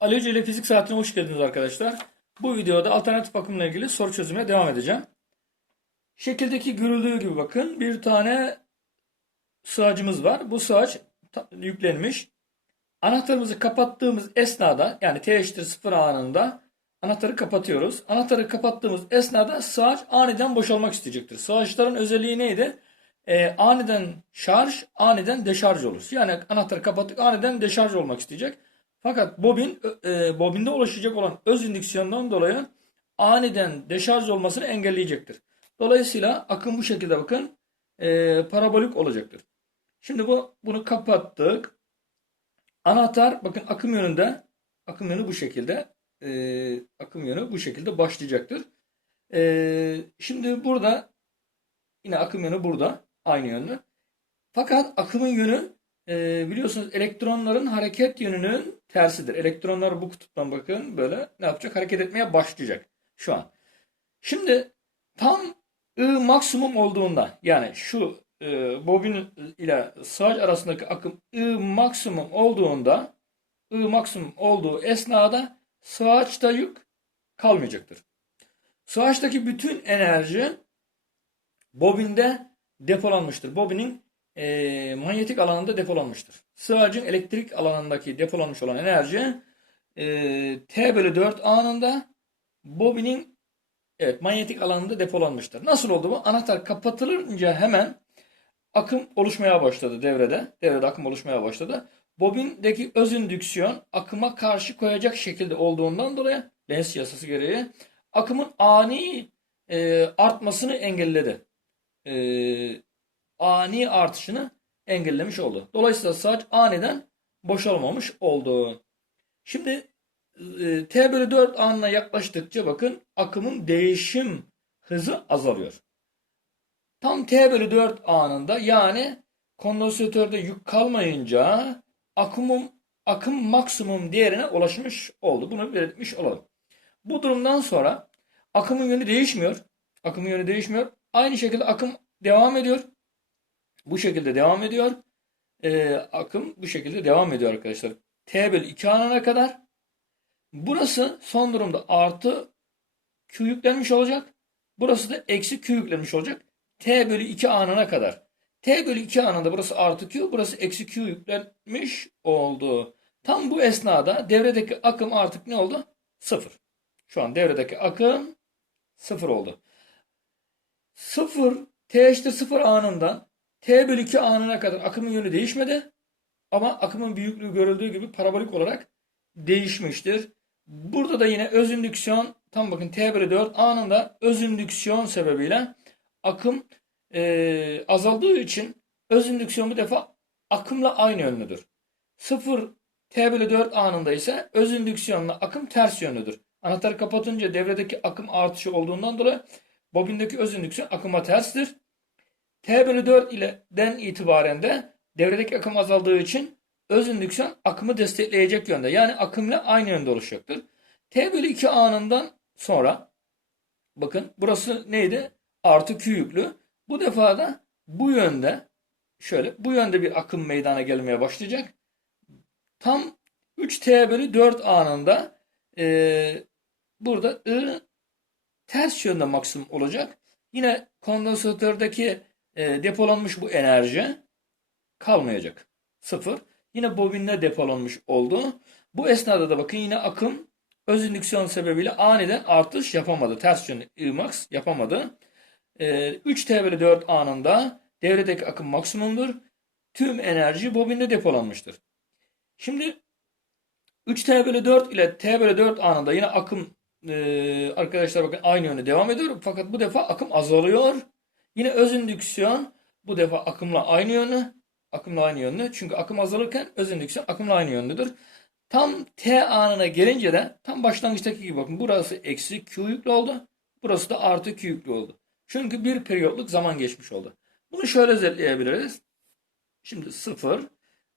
Ali Hoca ile fizik saatine hoş geldiniz arkadaşlar. Bu videoda alternatif akımla ilgili soru çözümüne devam edeceğim. Şekildeki görüldüğü gibi bakın bir tane sığacımız var. Bu sığaç yüklenmiş. Anahtarımızı kapattığımız esnada yani t eşittir 0 anında anahtarı kapatıyoruz. Anahtarı kapattığımız esnada sığaç aniden boşalmak isteyecektir. Sığaçların özelliği neydi? Ee, aniden şarj, aniden deşarj olur. Yani anahtarı kapattık aniden deşarj olmak isteyecek. Fakat bobin e, bobinde oluşacak olan öz indüksiyondan dolayı aniden deşarj olmasını engelleyecektir. Dolayısıyla akım bu şekilde bakın e, parabolik olacaktır. Şimdi bu bunu kapattık. Anahtar bakın akım yönünde akım yönü bu şekilde e, akım yönü bu şekilde başlayacaktır. E, şimdi burada yine akım yönü burada aynı yönlü. Fakat akımın yönü e, biliyorsunuz elektronların hareket yönünün tersidir. Elektronlar bu kutuptan bakın böyle ne yapacak? Hareket etmeye başlayacak şu an. Şimdi tam I maksimum olduğunda yani şu e, bobin ile sağ arasındaki akım I maksimum olduğunda I maksimum olduğu esnada sağaçta yük kalmayacaktır. Sağaçtaki bütün enerji bobinde depolanmıştır. Bobinin e, manyetik alanında depolanmıştır. Sığacın elektrik alanındaki depolanmış olan enerji e, T bölü 4 anında bobinin evet, manyetik alanında depolanmıştır. Nasıl oldu bu? Anahtar kapatılınca hemen akım oluşmaya başladı devrede. Devrede akım oluşmaya başladı. Bobindeki öz indüksiyon akıma karşı koyacak şekilde olduğundan dolayı Lenz yasası gereği akımın ani e, artmasını engelledi. E, ani artışını engellemiş oldu. Dolayısıyla saç aniden boşalmamış oldu. Şimdi e, T bölü 4 anına yaklaştıkça bakın akımın değişim hızı azalıyor. Tam T bölü 4 anında yani kondansatörde yük kalmayınca akımın akım maksimum değerine ulaşmış oldu. Bunu belirtmiş olalım. Bu durumdan sonra akımın yönü değişmiyor. Akımın yönü değişmiyor. Aynı şekilde akım devam ediyor. Bu şekilde devam ediyor. Ee, akım bu şekilde devam ediyor arkadaşlar. T bölü 2 anına kadar. Burası son durumda artı Q yüklenmiş olacak. Burası da eksi Q yüklenmiş olacak. T bölü 2 anına kadar. T bölü 2 anında burası artı Q, burası eksi Q yüklenmiş oldu. Tam bu esnada devredeki akım artık ne oldu? Sıfır. Şu an devredeki akım sıfır oldu. Sıfır, T eşittir sıfır anından T bölü 2 anına kadar akımın yönü değişmedi. Ama akımın büyüklüğü görüldüğü gibi parabolik olarak değişmiştir. Burada da yine öz indüksiyon tam bakın T bölü 4 anında öz indüksiyon sebebiyle akım e, azaldığı için öz indüksiyon bu defa akımla aynı yönlüdür. 0 T bölü 4 anında ise öz indüksiyonla akım ters yönlüdür. Anahtarı kapatınca devredeki akım artışı olduğundan dolayı bobindeki öz indüksiyon akıma terstir. T bölü 4 ile den itibaren de devredeki akım azaldığı için öz indüksiyon akımı destekleyecek yönde. Yani akımla aynı yönde oluşacaktır. T bölü 2 anından sonra bakın burası neydi? Artı Q yüklü. Bu defa da bu yönde şöyle bu yönde bir akım meydana gelmeye başlayacak. Tam 3T bölü 4 anında e, burada I ters yönde maksimum olacak. Yine kondensatördeki e, depolanmış bu enerji kalmayacak. Sıfır. Yine bobinde depolanmış oldu. Bu esnada da bakın yine akım öz indüksiyon sebebiyle aniden artış yapamadı. Ters yönlü Imax yapamadı. E, 3T bölü 4 anında devredeki akım maksimumdur. Tüm enerji bobinde depolanmıştır. Şimdi 3T bölü 4 ile T bölü 4 anında yine akım e, arkadaşlar bakın aynı yönde devam ediyor. Fakat bu defa akım azalıyor. Yine öz indüksiyon bu defa akımla aynı yönlü. Akımla aynı yönlü. Çünkü akım azalırken öz indüksiyon akımla aynı yönlüdür. Tam T anına gelince de tam başlangıçtaki gibi bakın burası eksi Q yüklü oldu. Burası da artı Q yüklü oldu. Çünkü bir periyotluk zaman geçmiş oldu. Bunu şöyle özetleyebiliriz. Şimdi sıfır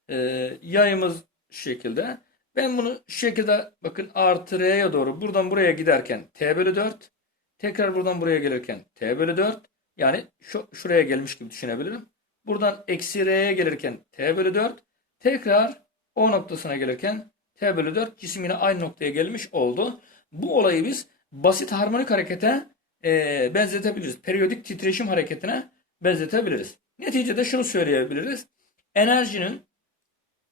e, yayımız şekilde. Ben bunu şekilde bakın artı R'ye doğru buradan buraya giderken T bölü 4 tekrar buradan buraya gelirken T bölü 4 yani şu, şuraya gelmiş gibi düşünebilirim. Buradan eksi R'ye gelirken T bölü 4 tekrar O noktasına gelirken T bölü 4 cisim yine aynı noktaya gelmiş oldu. Bu olayı biz basit harmonik harekete e, benzetebiliriz. Periyodik titreşim hareketine benzetebiliriz. Neticede şunu söyleyebiliriz. Enerjinin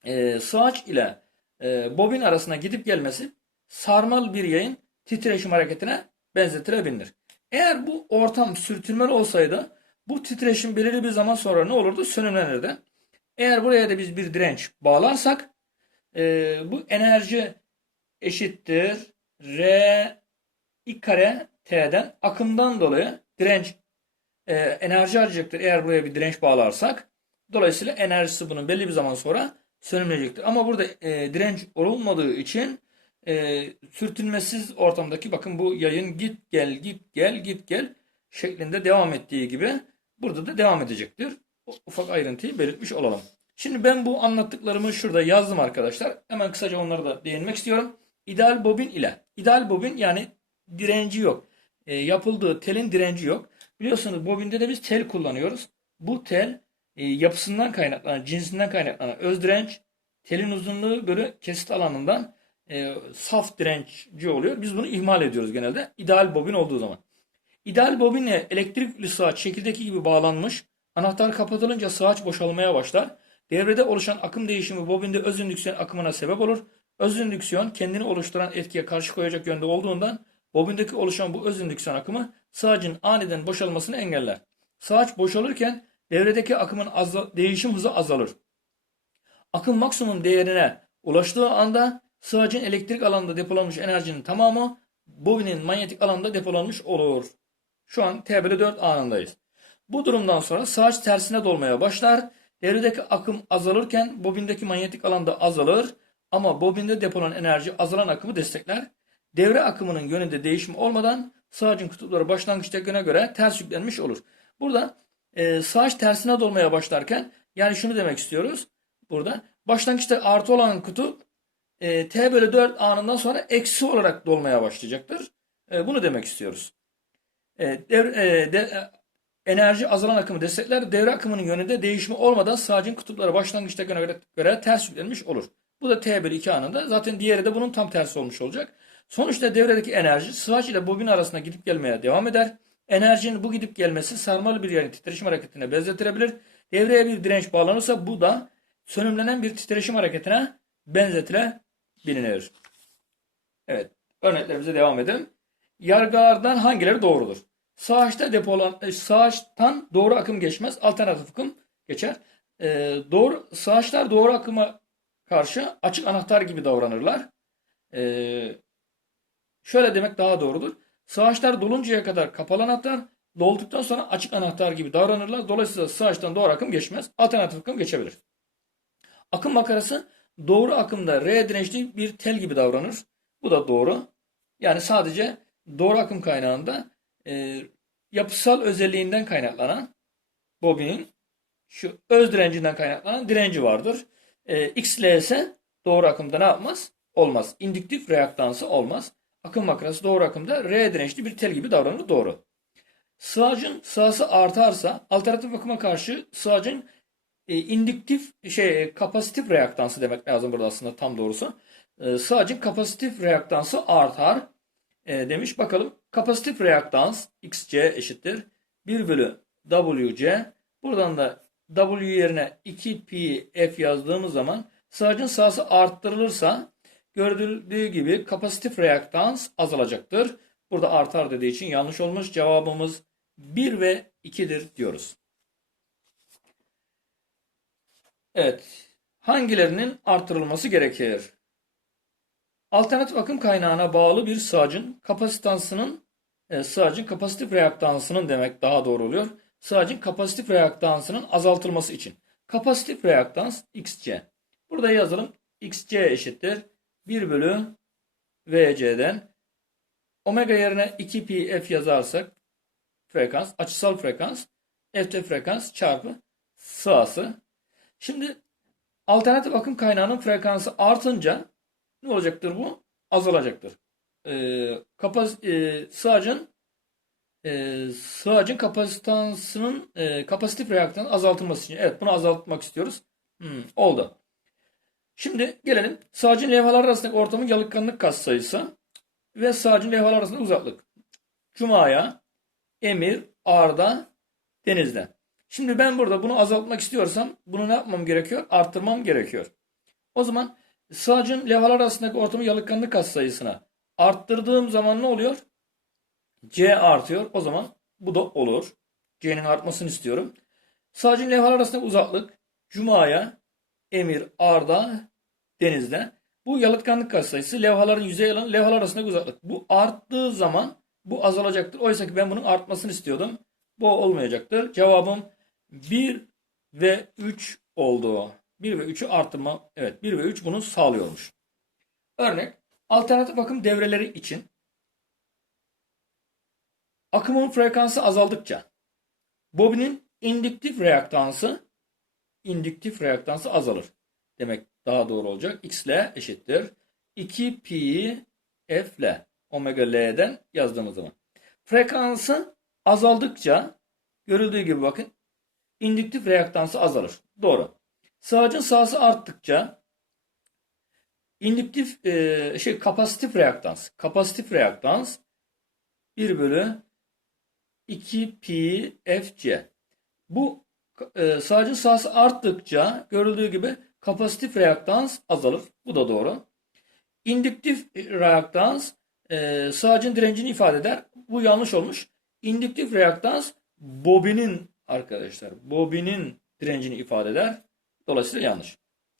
e, sağaç ile e, bobin arasına gidip gelmesi sarmal bir yayın titreşim hareketine benzetilebilir. Eğer bu ortam sürtünmeli olsaydı bu titreşim belirli bir zaman sonra ne olurdu? Sönümlenirdi. Eğer buraya da biz bir direnç bağlarsak e, bu enerji eşittir R i kare T'den akımdan dolayı direnç e, enerji harcayacaktır eğer buraya bir direnç bağlarsak. Dolayısıyla enerjisi bunun belli bir zaman sonra sönümleyecektir. Ama burada e, direnç olunmadığı için e, sürtünmesiz ortamdaki bakın bu yayın git gel git gel git gel şeklinde devam ettiği gibi burada da devam edecektir. Ufak ayrıntıyı belirtmiş olalım. Şimdi ben bu anlattıklarımı şurada yazdım arkadaşlar. Hemen kısaca onlara da değinmek istiyorum. İdeal bobin ile. İdeal bobin yani direnci yok. E, yapıldığı telin direnci yok. Biliyorsunuz bobinde de biz tel kullanıyoruz. Bu tel e, yapısından kaynaklanan, cinsinden kaynaklanan öz direnç, telin uzunluğu bölü kesit alanından e, saf dirençci oluyor. Biz bunu ihmal ediyoruz genelde. İdeal bobin olduğu zaman. İdeal bobinle elektrikli saat şekildeki gibi bağlanmış. Anahtar kapatılınca saat boşalmaya başlar. Devrede oluşan akım değişimi bobinde öz indüksiyon akımına sebep olur. Öz indüksiyon kendini oluşturan etkiye karşı koyacak yönde olduğundan bobindeki oluşan bu öz indüksiyon akımı sağacın aniden boşalmasını engeller. Sağaç boşalırken devredeki akımın değişim hızı azalır. Akım maksimum değerine ulaştığı anda sığacın elektrik alanında depolanmış enerjinin tamamı bobinin manyetik alanda depolanmış olur. Şu an T bölü 4 anındayız. Bu durumdan sonra sağaç tersine dolmaya başlar. Devredeki akım azalırken bobindeki manyetik alanda azalır ama bobinde depolanan enerji azalan akımı destekler. Devre akımının yönünde değişim olmadan sağacın kutupları başlangıçtakine göre ters yüklenmiş olur. Burada e, sağaç tersine dolmaya başlarken yani şunu demek istiyoruz. Burada başlangıçta artı olan kutup e, T bölü 4 anından sonra eksi olarak dolmaya başlayacaktır. E, bunu demek istiyoruz. E, devre, e, de, e, enerji azalan akımı destekler. Devre akımının yönünde değişimi olmadan sağacın kutupları başlangıçtakine göre, göre ters yüklenmiş olur. Bu da T bölü 2 anında. Zaten diğeri de bunun tam tersi olmuş olacak. Sonuçta devredeki enerji sıvaç ile bobin arasında gidip gelmeye devam eder. Enerjinin bu gidip gelmesi sarmalı bir yerin titreşim hareketine benzetilebilir. Devreye bir direnç bağlanırsa bu da sönümlenen bir titreşim hareketine benzetilebilir. Evet, örneklerimize devam edelim. Yargılardan hangileri doğrudur? Sağaçta depolan, e, sağaçtan doğru akım geçmez, alternatif akım geçer. Ee, doğru sağaçlar doğru akıma karşı açık anahtar gibi davranırlar. Ee, şöyle demek daha doğrudur. Sağaçlar doluncaya kadar kapalı anahtar, dolduktan sonra açık anahtar gibi davranırlar. Dolayısıyla sağaçtan doğru akım geçmez. Alternatif akım geçebilir. Akım makarası doğru akımda R dirençli bir tel gibi davranır. Bu da doğru. Yani sadece doğru akım kaynağında e, yapısal özelliğinden kaynaklanan bobinin şu öz direncinden kaynaklanan direnci vardır. E, XL ise doğru akımda ne yapmaz? Olmaz. İndüktif reaktansı olmaz. Akım makarası doğru akımda R dirençli bir tel gibi davranır. Doğru. Sığacın sahası artarsa alternatif akıma karşı sığacın e, indüktif şey kapasitif reaktansı demek lazım burada aslında tam doğrusu. E, sığacın kapasitif reaktansı artar e, demiş. Bakalım kapasitif reaktans XC eşittir 1 bölü WC. Buradan da W yerine 2pi F yazdığımız zaman sığacın sahası arttırılırsa Gördüğü gibi kapasitif reaktans azalacaktır. Burada artar dediği için yanlış olmuş. Cevabımız 1 ve 2'dir diyoruz. Evet. Hangilerinin artırılması gerekir? Alternatif akım kaynağına bağlı bir sağcın kapasitansının e, sağcın kapasitif reaktansının demek daha doğru oluyor. Sağcın kapasitif reaktansının azaltılması için. Kapasitif reaktans XC. Burada yazalım. XC eşittir 1 bölü VC'den omega yerine 2 pi f yazarsak frekans, açısal frekans, f'te frekans çarpı sağsı. Şimdi alternatif akım kaynağının frekansı artınca ne olacaktır bu? Azalacaktır. Ee, kapas e, sığacın e, sığacın kapasitansının e, kapasitif reaktörün azaltılması için. Evet bunu azaltmak istiyoruz. Hmm, oldu. Şimdi gelelim sağcın levhalar arasındaki ortamın yalıtkanlık katsayısı ve sağcın levhalar arasındaki uzaklık. Cuma'ya, Emir, Arda, Deniz'de. Şimdi ben burada bunu azaltmak istiyorsam bunu ne yapmam gerekiyor? Arttırmam gerekiyor. O zaman sağcın levhalar arasındaki ortamın yalıtkanlık katsayısına arttırdığım zaman ne oluyor? C artıyor. O zaman bu da olur. C'nin artmasını istiyorum. Sağcın levhalar arasındaki uzaklık Cuma'ya, Emir, Arda, Deniz'de. Bu yalıtkanlık katsayısı levhaların yüzey alanı levhalar arasındaki uzaklık. Bu arttığı zaman bu azalacaktır. Oysa ki ben bunun artmasını istiyordum. Bu olmayacaktır. Cevabım 1 ve 3 oldu. 1 ve 3'ü arttırma. Evet 1 ve 3 bunu sağlıyormuş. Örnek alternatif akım devreleri için akımın frekansı azaldıkça bobinin indüktif reaktansı indüktif reaktansı azalır. Demek daha doğru olacak. X ile eşittir. 2 pi f ile omega l'den yazdığımız zaman. Frekansı azaldıkça görüldüğü gibi bakın indüktif reaktansı azalır. Doğru. Sağcın sahası arttıkça indüktif e, şey kapasitif reaktans kapasitif reaktans 1 bölü 2 pi fc. Bu e, sağcın sahası arttıkça görüldüğü gibi kapasitif reaktans azalır. Bu da doğru. İndüktif reaktans e, sağcın direncini ifade eder. Bu yanlış olmuş. İndüktif reaktans bobinin arkadaşlar bobinin direncini ifade eder. Dolayısıyla yanlış.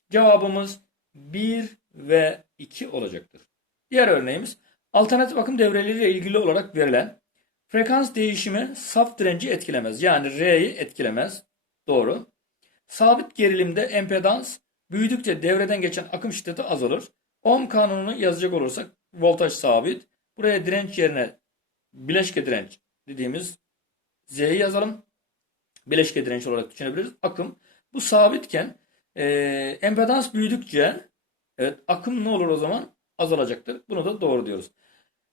Cevabımız 1 ve 2 olacaktır. Diğer örneğimiz alternatif akım devreleriyle ilgili olarak verilen frekans değişimi saf direnci etkilemez. Yani R'yi etkilemez. Doğru. Sabit gerilimde empedans büyüdükçe devreden geçen akım şiddeti azalır. Ohm kanununu yazacak olursak voltaj sabit. Buraya direnç yerine bileşke direnç dediğimiz Z'yi yazalım. Bileşke direnç olarak düşünebiliriz. Akım. Bu sabitken e, empedans büyüdükçe evet akım ne olur o zaman? Azalacaktır. Bunu da doğru diyoruz.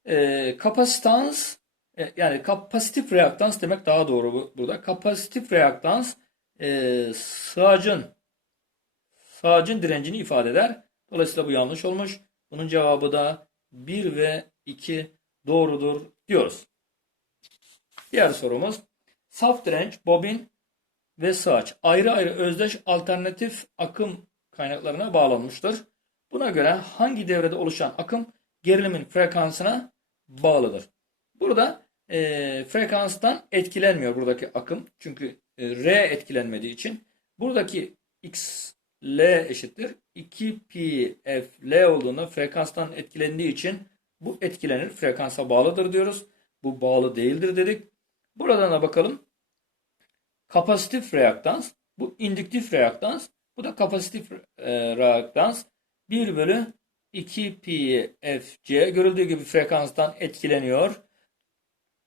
E, kapasitans e, yani kapasitif reaktans demek daha doğru bu, burada. Kapasitif reaktans e, sığacın sağcın direncini ifade eder. Dolayısıyla bu yanlış olmuş. Bunun cevabı da 1 ve 2 doğrudur diyoruz. Diğer sorumuz saf direnç, bobin ve sağaç ayrı ayrı özdeş alternatif akım kaynaklarına bağlanmıştır. Buna göre hangi devrede oluşan akım gerilimin frekansına bağlıdır. Burada e, frekanstan etkilenmiyor buradaki akım. Çünkü e, R etkilenmediği için buradaki X L eşittir. 2 pi f L olduğunda frekanstan etkilendiği için bu etkilenir. Frekansa bağlıdır diyoruz. Bu bağlı değildir dedik. Buradan da bakalım. Kapasitif reaktans. Bu indüktif reaktans. Bu da kapasitif e, reaktans. 1 bölü 2 pi f c görüldüğü gibi frekanstan etkileniyor.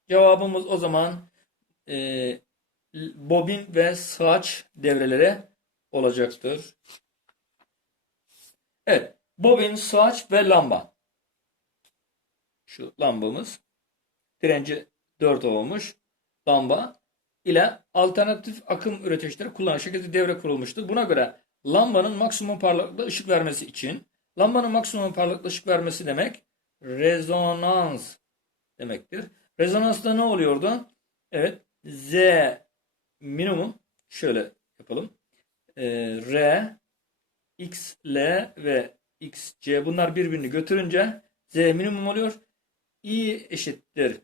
Cevabımız o zaman e, bobin ve saç devreleri olacaktır. Evet. Bobin, saç ve lamba. Şu lambamız. Direnci 4 olmuş. Lamba ile alternatif akım üreticileri kullanılan şekilde devre kurulmuştur. Buna göre lambanın maksimum parlaklıkta ışık vermesi için lambanın maksimum parlaklıkta ışık vermesi demek rezonans demektir. Rezonansta ne oluyordu? Evet. Z minimum şöyle yapalım. Ee, R X, L ve X, C bunlar birbirini götürünce Z minimum oluyor. I eşittir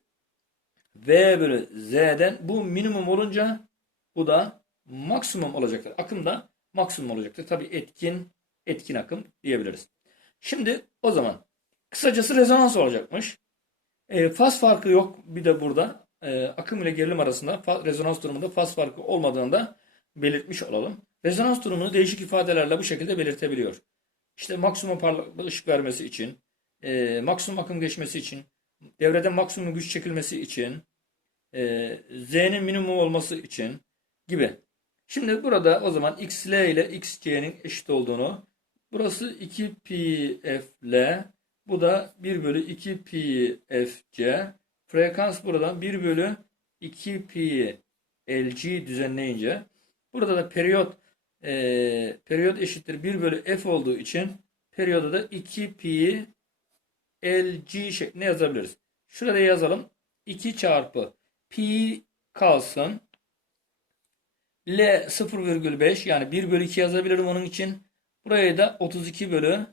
V bölü Z'den bu minimum olunca bu da maksimum olacaktır. Akım da maksimum olacaktır. Tabi etkin etkin akım diyebiliriz. Şimdi o zaman kısacası rezonans olacakmış. E, faz farkı yok bir de burada. E, akım ile gerilim arasında rezonans durumunda faz farkı olmadığını da belirtmiş olalım. Rezonans durumunu değişik ifadelerle bu şekilde belirtebiliyor. İşte maksimum parlaklık ışık vermesi için, e, maksimum akım geçmesi için, devrede maksimum güç çekilmesi için, e, Z'nin minimum olması için gibi. Şimdi burada o zaman XL ile XC'nin eşit olduğunu, burası 2 pi bu da 1 bölü 2 pi frekans buradan 1 bölü 2 pi düzenleyince, burada da periyot e, periyot eşittir 1 bölü f olduğu için periyoda da 2 pi LG şeklinde yazabiliriz. Şurada yazalım. 2 çarpı pi kalsın. L 0,5 yani 1 bölü 2 yazabilirim onun için. Buraya da 32 bölü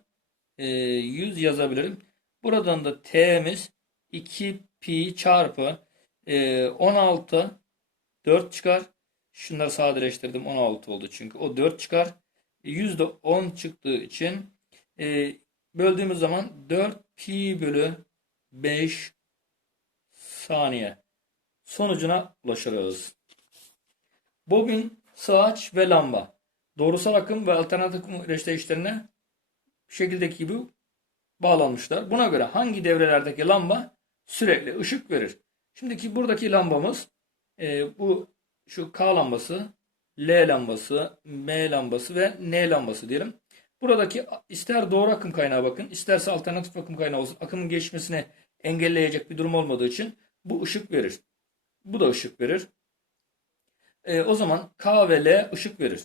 e, 100 yazabilirim. Buradan da t'miz 2 pi çarpı e, 16 4 çıkar. Şunları sadeleştirdim 16 oldu çünkü o 4 çıkar. Yüzde 10 çıktığı için e, böldüğümüz zaman 4 pi bölü 5 saniye sonucuna ulaşırız. Bobin, sığaç ve lamba. Doğrusal akım ve alternatif akım eşdeğişlerine şekildeki gibi bağlanmışlar. Buna göre hangi devrelerdeki lamba sürekli ışık verir? Şimdiki buradaki lambamız e, bu şu K lambası, L lambası, M lambası ve N lambası diyelim. Buradaki ister doğru akım kaynağı bakın, isterse alternatif akım kaynağı olsun. Akımın geçmesini engelleyecek bir durum olmadığı için bu ışık verir. Bu da ışık verir. E, o zaman K ve L ışık verir.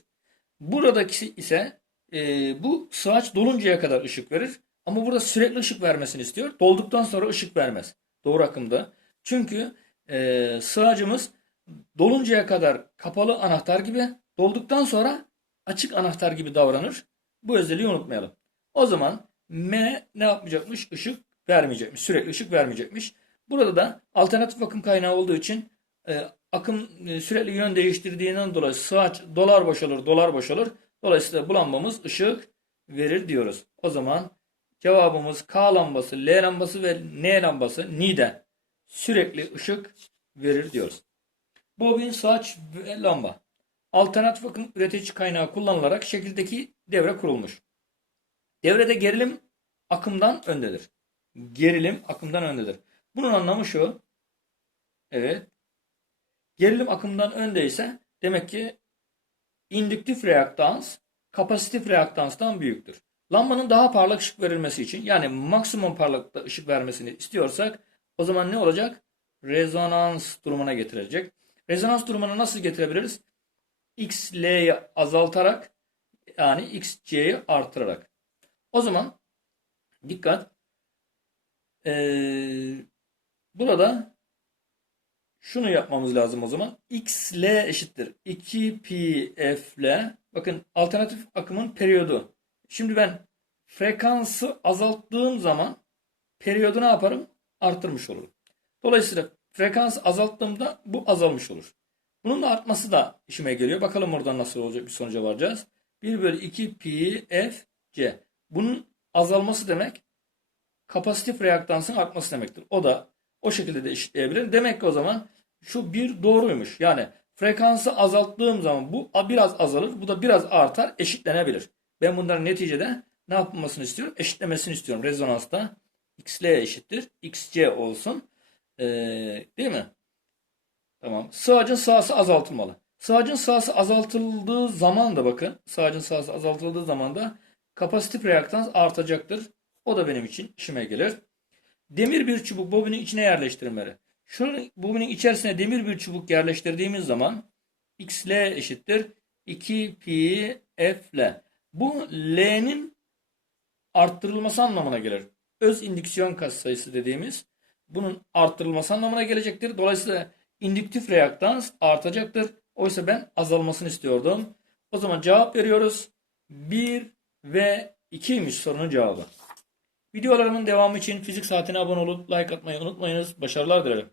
Buradaki ise e, bu sığaç doluncaya kadar ışık verir. Ama burada sürekli ışık vermesini istiyor. Dolduktan sonra ışık vermez. Doğru akımda. Çünkü e, sığacımız doluncaya kadar kapalı anahtar gibi, dolduktan sonra açık anahtar gibi davranır. Bu özelliği unutmayalım. O zaman M ne yapmayacakmış? Işık vermeyecekmiş. Sürekli ışık vermeyecekmiş. Burada da alternatif akım kaynağı olduğu için e, akım e, sürekli yön değiştirdiğinden dolayı sığaç dolar boşalır, dolar boşalır. Dolayısıyla bu lambamız ışık verir diyoruz. O zaman cevabımız K lambası, L lambası ve N lambası niden sürekli ışık verir diyoruz. Bobin, saç ve lamba. Alternatif akım üretici kaynağı kullanılarak şekildeki devre kurulmuş. Devrede gerilim akımdan öndedir. Gerilim akımdan öndedir. Bunun anlamı şu. Evet. Gerilim akımdan öndeyse demek ki indüktif reaktans kapasitif reaktanstan büyüktür. Lambanın daha parlak ışık verilmesi için yani maksimum parlaklıkta ışık vermesini istiyorsak o zaman ne olacak? Rezonans durumuna getirecek. Rezonans durumuna nasıl getirebiliriz? XL'yi azaltarak yani XC'yi artırarak. O zaman dikkat. Ee, burada şunu yapmamız lazım o zaman. XL eşittir. 2 pi bakın alternatif akımın periyodu. Şimdi ben frekansı azalttığım zaman periyodu ne yaparım? Arttırmış olurum. Dolayısıyla frekans azalttığımda bu azalmış olur. Bunun da artması da işime geliyor. Bakalım oradan nasıl olacak bir sonuca varacağız. 1 bölü 2 pi f c. Bunun azalması demek kapasitif reaktansın artması demektir. O da o şekilde de eşitleyebilir. Demek ki o zaman şu bir doğruymuş. Yani frekansı azalttığım zaman bu biraz azalır. Bu da biraz artar. Eşitlenebilir. Ben bunların neticede ne yapılmasını istiyorum? Eşitlemesini istiyorum. Rezonansta xl eşittir. xc olsun. Ee, değil mi? Tamam. Sığacın sahası azaltılmalı. Sığacın sahası azaltıldığı zaman da bakın. Sığacın sahası azaltıldığı zaman da kapasitif reaktans artacaktır. O da benim için işime gelir. Demir bir çubuk bobinin içine yerleştirilmeli. Şunun bobinin içerisine demir bir çubuk yerleştirdiğimiz zaman xl eşittir 2 pi f l. Bu l'nin arttırılması anlamına gelir. Öz indüksiyon katsayısı dediğimiz bunun arttırılması anlamına gelecektir. Dolayısıyla indüktif reaktans artacaktır. Oysa ben azalmasını istiyordum. O zaman cevap veriyoruz. 1 ve 2'ymiş sorunun cevabı. Videolarımın devamı için fizik saatine abone olup like atmayı unutmayınız. Başarılar dilerim.